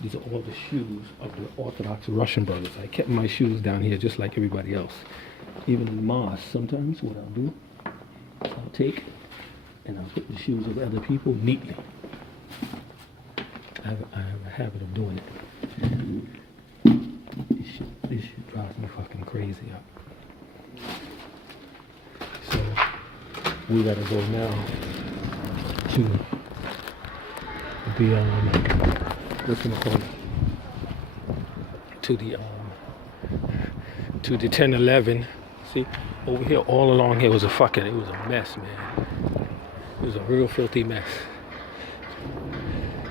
These are all the shoes of the Orthodox Russian brothers. I kept my shoes down here just like everybody else. Even in mosque, sometimes what I'll do, I'll take and I'll put the shoes of other people neatly. I have a habit of doing it. This shit drives me fucking crazy up. So we gotta go now to the what's it called? To the 1011. See, over here, all along here was it was a mess, man. It was a real filthy mess.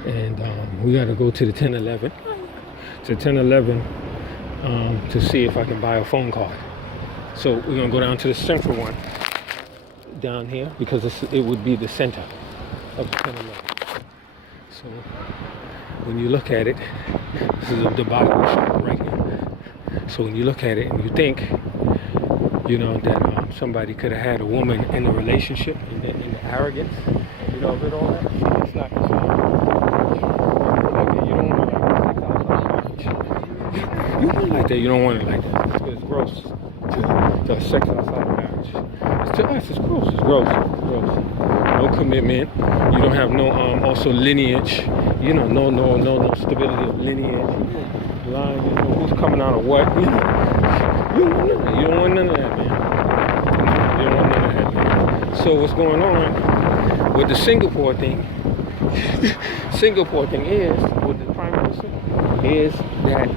And we gotta go to the 1011. To 1011 to see if I can buy a phone card. So we're gonna go down to the central one down here because it would be the center of the 1011. So when you look at it, this is the Bible shop right here. So when you look at it and you think, that somebody could have had a woman in a relationship and the arrogance, of it all that, it's not. You don't like that. You don't want it like that. It's gross to have sex outside of marriage. To us, it's gross. It's gross. No commitment. You don't have no also lineage. No stability of lineage. Line. Who's coming out of what? You don't want none of that, man. You don't want none of that, man. So what's going on with the Singapore thing? Singapore thing is with the Prime Minister is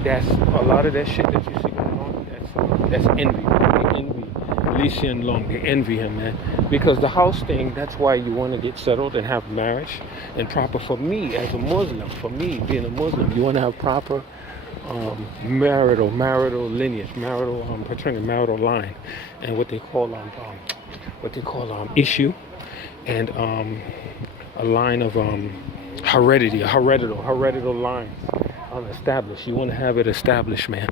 that's a lot of that shit that you see going on. That's envy. They envy Lee Hsien Loong. They envy him, man. Because the house thing, that's why you want to get settled and have marriage and proper. For me as a Muslim, being a Muslim, you want to have proper marital lineage, paternity, marital line, and what they call issue, and a line of hereditary lines established. You want to have it established, man,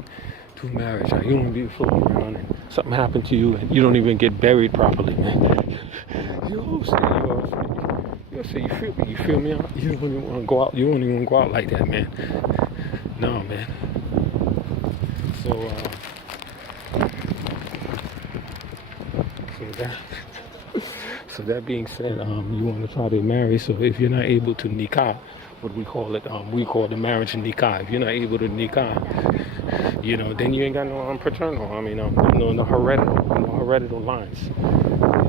through marriage. You don't want to be floating around and something happened to you and you don't even get buried properly, man. You'll say, you feel me out? You don't even want to go out. You don't even go out like that, man. No, man. So that being said, you want to try to marry. So if you're not able to nikah, what we call it, we call the marriage nikah. If you're not able to nikah, then you ain't got no paternal. No hereditary lines.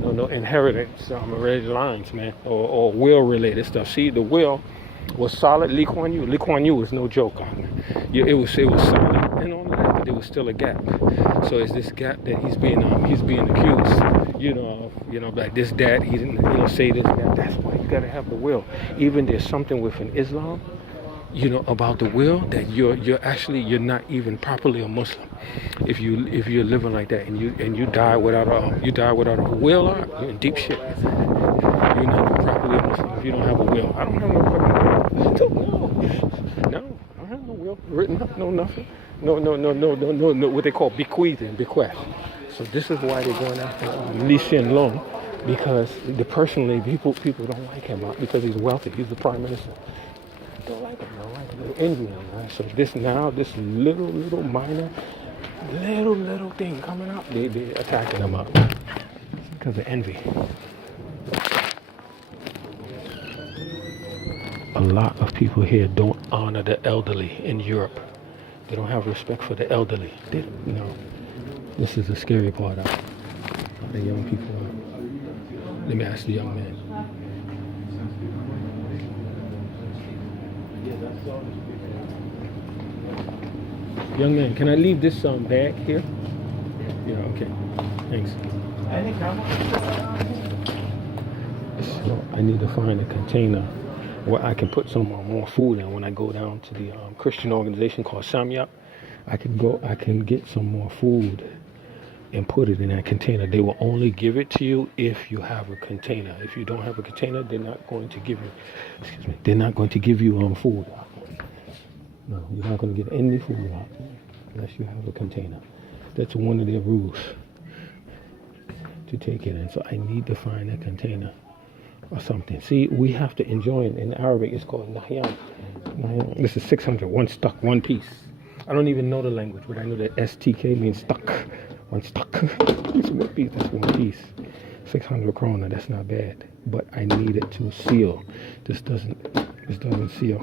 No inheritance, hereditary lines, man, or will related stuff. See, the will was solid. Lee Kuan Yew was no joke. It was solid and all of that, but there was still a gap. So it's this gap that he's being accused, like this dad, he didn't, say this, that. That's why you gotta have the will. Even there's something within Islam, about the will that you're not even properly a Muslim. If you're living like that and you die without a will, you're in deep shit. You're not properly a Muslim if you don't have a will. I don't have no fucking will. No, I don't have no will written up, no nothing. No, what they call bequeath. So this is why they're going after Lee Hsien Loong, because personally people don't like him because he's wealthy. He's the prime minister. They don't like him. They envy him, right? So this little minor thing coming up, they're attacking him up because of envy. A lot of people here don't honor the elderly in Europe. They don't have respect for the elderly. This is the scary part of the young people. Let me ask the young man. Young man, can I leave this bag here? Yeah, okay. Thanks. So I need to find a container where I can put some more food in when I go down to the Christian organization called Samyak. I can get some more food and put it in that container. They will only give it to you if you have a container. If you don't have a container, they're not going to give you food. No, you're not going to get any food out unless you have a container. That's one of their rules to take it in. So I need to find a container or something. See, we have to enjoy it. In Arabic, it's called nahyan. Nahyan. This is 600, one stuck, one piece. I don't even know the language, but I know that STK means stuck. One stuck. It's one piece, that's one piece. 600 krona, that's not bad. But I need it to seal. This doesn't seal.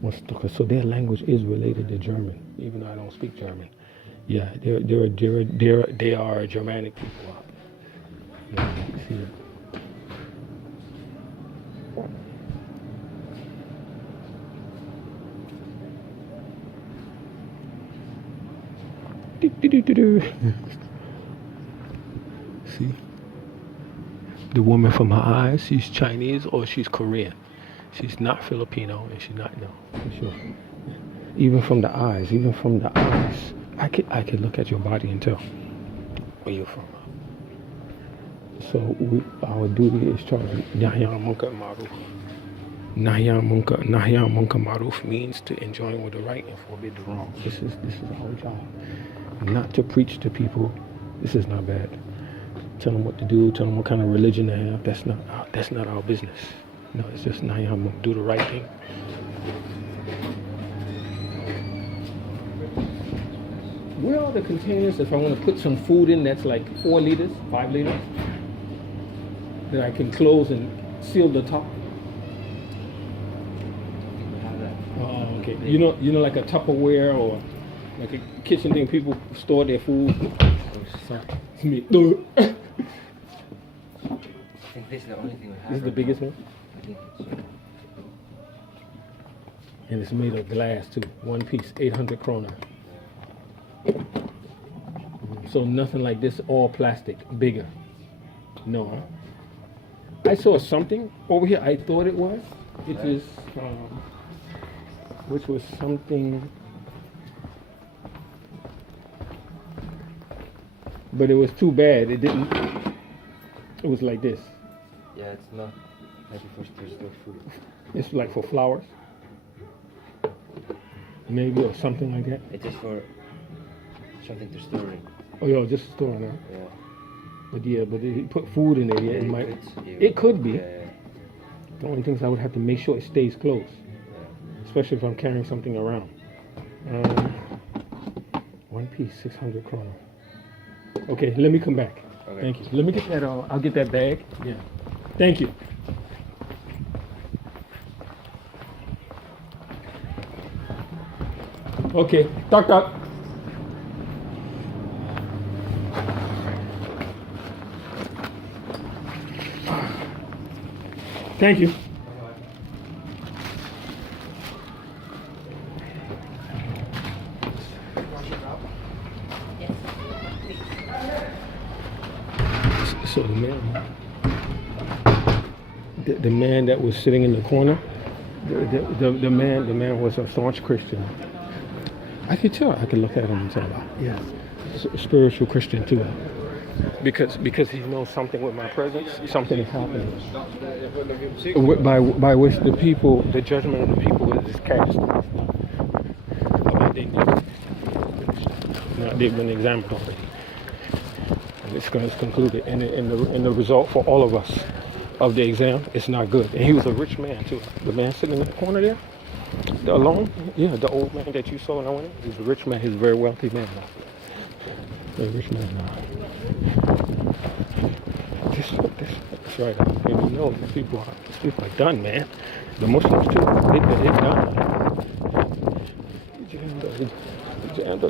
One stuck. So their language is related to German, even though I don't speak German. Yeah, they are Germanic people. Yeah, you see it. See? The woman from her eyes, she's Chinese or she's Korean. She's not Filipino and she's not, no, for sure. Even from the eyes, I could look at your body and tell where you're from. So our duty is charged. Nahyan Munkar Maruf. Nahyan Munkar Maruf means to enjoin with the right and forbid the wrong. This is our job. Not to preach to people. This is not bad. Tell them what to do. Tell them what kind of religion they have. That's not our business. No, it's just Nahyan Munkar. Do the right thing. Where are the containers if I want to put some food in that's like 4 liters, 5 liters? That I can close and seal the top? Oh, okay. You know, like a Tupperware or like a kitchen thing people store their food. Sorry, it's me. I think this is the only thing we have. This is the biggest one, I think so. and it's made of glass too. One piece, 800 krona. So nothing like this, all plastic, bigger. No, huh? I saw something over here. I thought it was. It is, which was something, but it was too bad. It didn't. It was like this. Yeah, it's not maybe for store food. It's like for flowers, maybe, or something like that. It is for something to store in. Oh, yeah, just storing it. Yeah. But yeah, but he put food in there. Yeah, Yeah, it could be. Yeah. The only thing is I would have to make sure it stays close, Yeah. especially if I'm carrying something around. One piece, 600 krona. Okay, let me come back. Okay. Thank you. Let me get that. I'll get that bag. Yeah. Thank you. Okay. Talk. Thank you. So the man that was sitting in the corner, the man was a staunch Christian. I could tell. I could look at him and tell. Yeah, spiritual Christian too. Because he knows something with my presence, something is happening. By which the judgment of the people is cast. They've been examined already. And it's concluded. And the result for all of us of the exam is not good. And he was a rich man too. The man sitting in the corner there, alone, yeah, the old man that you saw when I went in, he's a rich man. He's a very wealthy man now. Very rich man now. That's right. And we know these people are done, man. The Muslims too. They're done.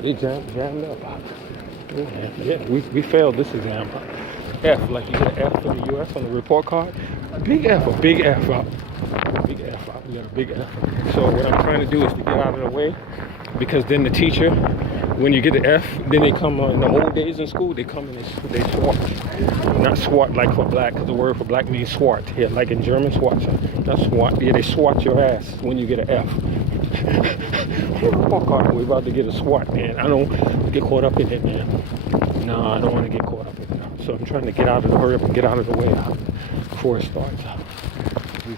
They jammed up. Yeah, we failed this exam. F, like you get an F for the U.S. on the report card. A big F up. Big F up. You got a big F. So what I'm trying to do is to get out of the way, because then the teacher, when you get an F, then they come in the old days in school, they come and they swat. Not swat like for black, because the word for black means swat. Yeah, like in German, swat. Not swat. Yeah, they swat your ass when you get an F. Report card, we're about to get a swat, man. I don't get caught up in it, man. No, I don't want to get caught up in it. So I'm trying to hurry up and get out of the way before it starts.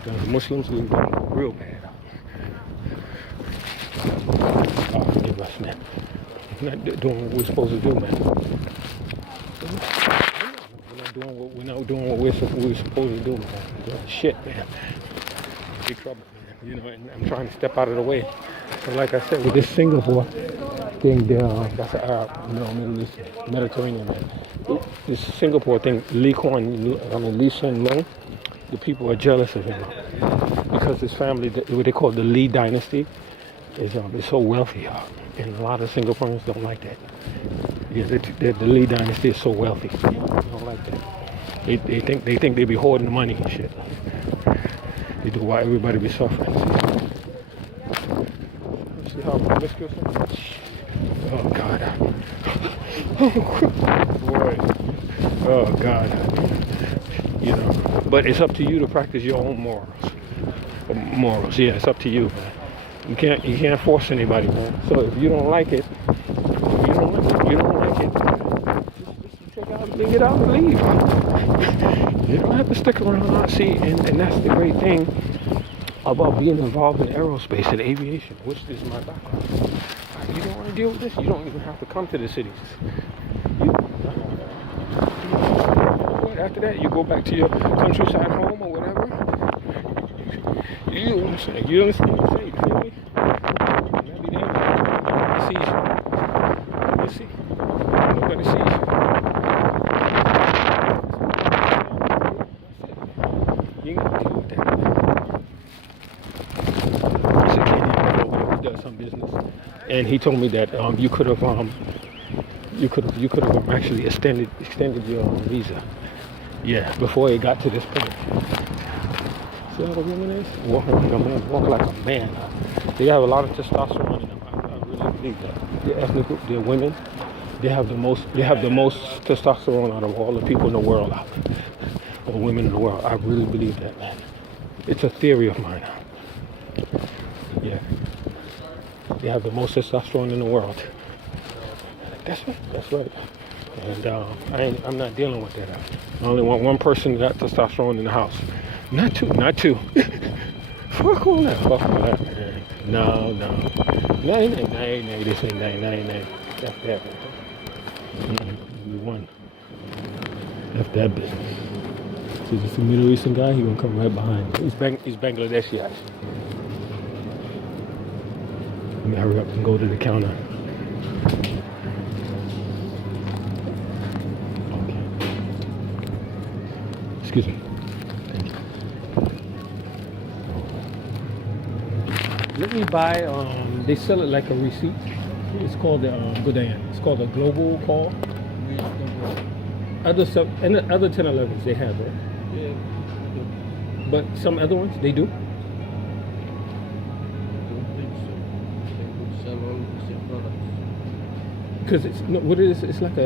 The Muslims, we've done real bad. God forgive us, man. We're not doing what we're supposed to do, man. We're not doing what we're supposed to do, man. Shit, man. Big trouble, man. You know, and I'm trying to step out of the way. But like I said, with this Singapore thing, that's an Arab, Middle East, Mediterranean, man. This Singapore thing, Lee Hsien Loong, the people are jealous of him because his family, what they call the Lee dynasty, is so wealthy, and a lot of Singaporeans don't like that. Yeah, the Lee dynasty is so wealthy. They don't like that. They think they be hoarding the money and shit. They do why everybody be suffering. See how promiscuous? Oh God. Boy. Oh God. You know. But it's up to you to practice your own morals. Yeah, it's up to you, man. You can't force anybody, man. So if you don't like it, just take out, get out and leave. You don't have to stick around. See, and that's the great thing about being involved in aerospace and aviation, which is my background. You don't want to deal with this, you don't even have to come to the cities. After that, you go back to your countryside home or whatever. You understand what I'm saying? You feel me? Maybe nobody sees you. You see? Nobody sees you. You ain't gonna deal with that. He said, Kenny, I don't know whether he does some business. And he told me that you could have actually extended your visa. Yeah, before it got to this point. See how the woman is? Walking like a man, walking like a man. They have a lot of testosterone in them. I really believe that. The ethnic group, the women, they have the most testosterone out of all the people in the world, or women in the world. I really believe that, man. It's a theory of mine. Yeah. They have the most testosterone in the world. That's right. And I'm not dealing with that. I only want one person that got testosterone in the house. Not two. Fuck all that, man. No. Nay, this ain't nay. That's that. We won. That's that business. See, this is a Middle Eastern guy, he gonna come right behind. He's Bangladeshi, actually. Let me hurry up and go to the counter. Excuse me. Thank you. Let me buy, they sell it like a receipt. It's called it's called a global call. Other 1011s they have, right? Yeah. But some other ones, they do? I don't think so. They would sell all the same products. Because what it is, it's like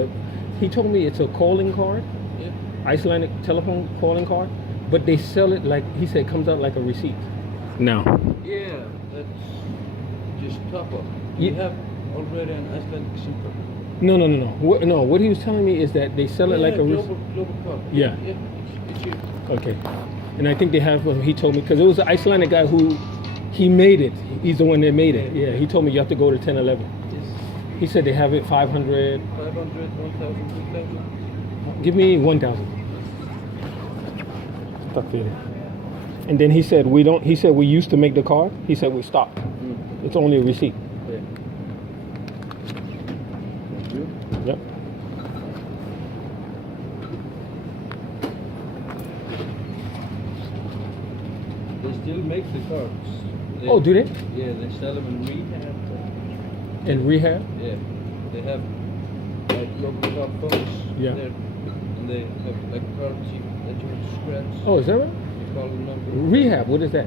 he told me it's a calling card. Yeah. Icelandic telephone calling card, but they sell it like, he said, it comes out like a receipt. No. Yeah, that's just top up. Yeah. You have already an Icelandic SIM card. No. What he was telling me is that they sell it like a receipt. Global card. Yeah. Yeah, it's here. Okay. And I think they have, he told me, because it was an Icelandic guy who, he made it. He's the one that made it. Yeah, he told me you have to go to 1011. Yes. He said they have it 500. 500, 1,000, 2,000. Give me 1,000. And then he said we used to make the card. He said we stopped. It's only a receipt. Yeah. Yep. They still make the cards. Oh, do they? Yeah, they sell them in rehab. In rehab? Yeah, they have like global card phones. Yeah. There, and they have like cards that you have to scratch. Oh, is that right? You call the number. Rehab, what is that?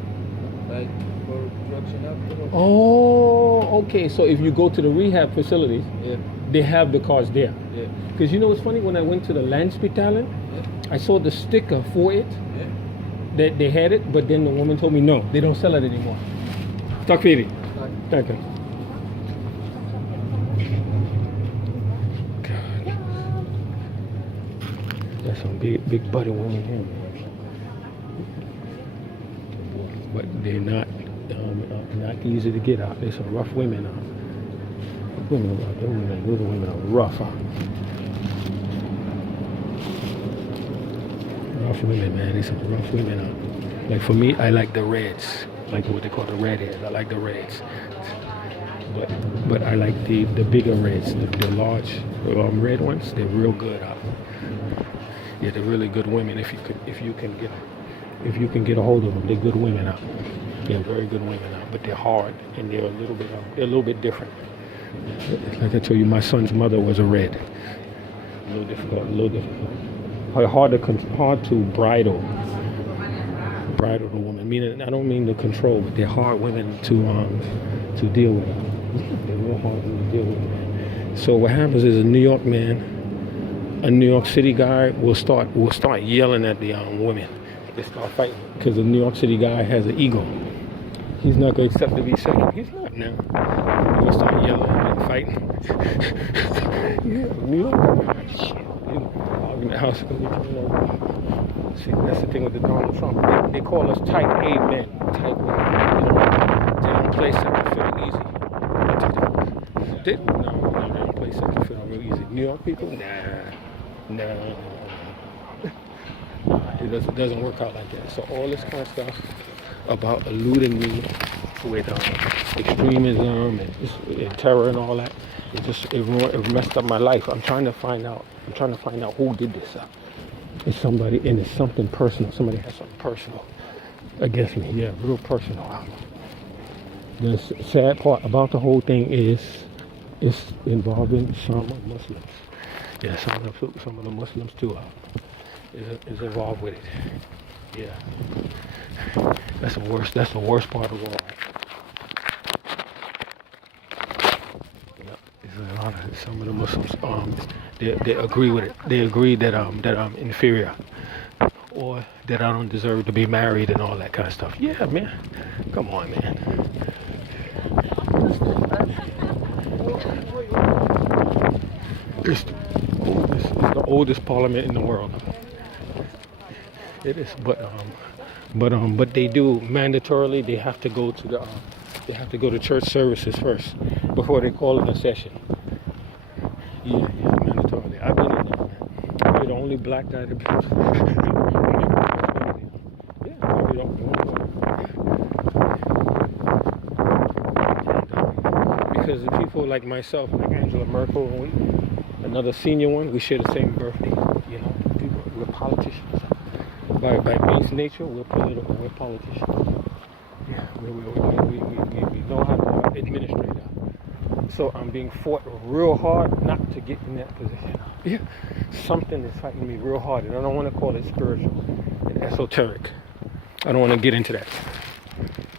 Like for drugs and alcohol. Oh, okay. So if you go to the rehab facilities, Yeah. they have the cards there. Yeah. Because you know what's funny? When I went to the Landspitalen, Yeah. I saw the sticker for it, Yeah. that they had it, but then the woman told me no, they don't sell it anymore. Tack för det. Tack. God. There's some big body women here, man. But they're not easy to get out. There's some rough women. Those women are rough. rough women, man. There's some rough women out. Like for me, I like the reds, like what they call the redheads. I like the reds, but I like the bigger reds, the large red ones. They're real good out. Yeah, they're really good women. If you can get a hold of them, they're good women out. They're very good women out, but they're hard and they're a little bit different. Like I told you, my son's mother was a red. A little difficult. Hard to bridle the woman. Meaning, I don't mean to control, but they're hard women to deal with. They're real hard to deal with. Man. So what happens is a New York City guy will start yelling at the women. They start fighting because the New York City guy has an ego. He's not going to accept to be second. He's not now. He'll start yelling and fighting. Yeah, New York. Shit. In the house. See, that's the thing with the Donald Trump. They call us type A men. Type A. They don't play second fiddle easy. They don't play second fiddle real easy. New York people? Nah. It doesn't work out like that. So all this kind of stuff about eluding me with extremism and terror and all that, it messed up my life. I'm trying to find out who did this. It's somebody, and it's something personal. Somebody has something personal against me. Yeah, real personal. The sad part about the whole thing is it's involving some Muslims. Yeah, some of the Muslims too is involved with it. Yeah, that's the worst part of all. Some of the Muslims, they agree with it. They agree that I'm inferior, or that I don't deserve to be married and all that kind of stuff. Yeah, man. Come on, man. It's the oldest parliament in the world. It is, but they do mandatorily. They have to go to church services first before they call it a session. Yeah, mandatorily. I've been in there. You're the only black guy that been. Yeah, we don't. Because the people like myself, like Angela Merkel, and another senior one, we share the same birthday. You know, we're politicians. By base nature, we're political. We're politicians. Yeah, we know how to administrate that. So I'm being fought real hard not to get in that position. Yeah, something is fighting me real hard, and I don't want to call it spiritual and esoteric. I don't want to get into that.